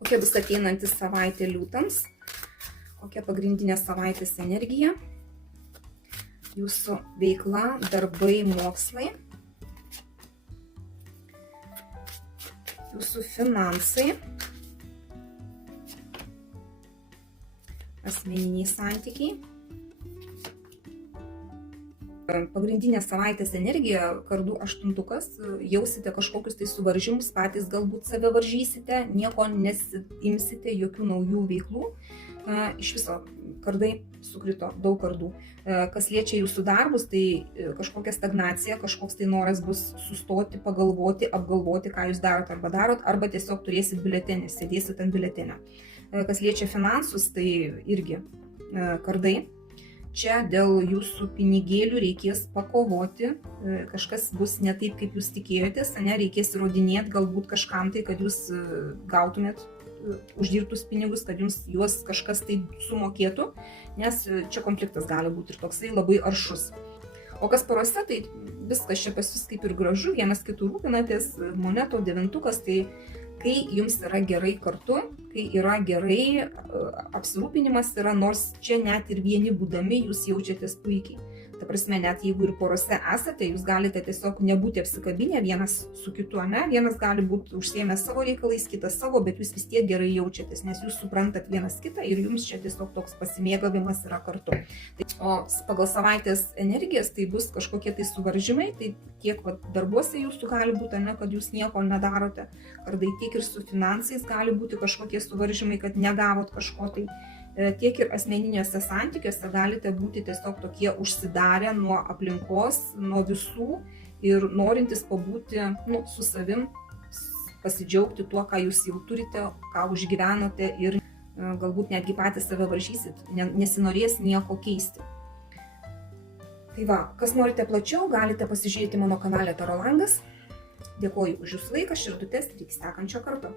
Kokia bus ateinanti savaitė liūtams, kokia pagrindinė savaitės energija, jūsų veikla, darbai, mokslai, jūsų finansai, asmeniniai santykiai. Pagrindinė savaitės energija, kardų aštuntukas, jausite kažkokius tai suvaržymus, patys galbūt save varžysite, nieko nesimsite, jokių naujų veiklų. Iš viso kardai sukrito, daug kardų. Kas liečia jūsų darbus, tai kažkokia stagnacija, kažkoks tai noras bus sustoti, pagalvoti, apgalvoti, ką jūs arba tiesiog turėsit biuletenį, sėdėsit ant biuletenio. Kas liečia finansus, tai irgi kardai. Čia dėl jūsų pinigėlių reikės pakovoti, kažkas bus ne taip, kaip jūs tikėjotės, reikės įrodinėti galbūt kažkam tai, kad jūs gautumėt uždirbtus pinigus, kad jums juos kažkas tai sumokėtų, nes čia konfliktas gali būti ir toksai labai aršus. O kas porose, tai viskas čia pas jūs kaip ir gražu, vienas kitų rūpinatės, moneto devintukas, tai kai jums yra gerai kartu, kai yra gerai, apsirūpinimas yra, nors čia net ir vieni būdami jūs jaučiatės puikiai. Ta prasme, net jeigu ir porose esate, jūs galite tiesiog nebūti apsikabinę vienas su kitu, vienas gali būti užsiėmęs savo reikalais, kitas savo, bet jūs vis tiek gerai jaučiatės, nes jūs suprantat vienas kitą ir jums čia tiesiog toks pasimėgavimas yra kartu. O pagal savaitės energijas tai bus kažkokie tai suvaržymai, tai tiek darbuose jūsų gali būti, kad jūs nieko nedarote, kardai tiek ir su finansais gali būti kažkokie suvaržymai, kad negavot kažko tai. Tiek ir asmeniniuose santykiuose galite būti tiesiog tokie užsidarę nuo aplinkos, nuo visų ir norintys pabūti su savim, pasidžiaugti tuo, ką jūs jau turite, ką užgyvenote ir galbūt netgi patys save varžysit, nesinorės nieko keisti. Tai va, kas norite plačiau, galite pasižiūrėti mano kanale Taro langas. Dėkoju už jūsų laiką, širdutes ir iki sekančio karto.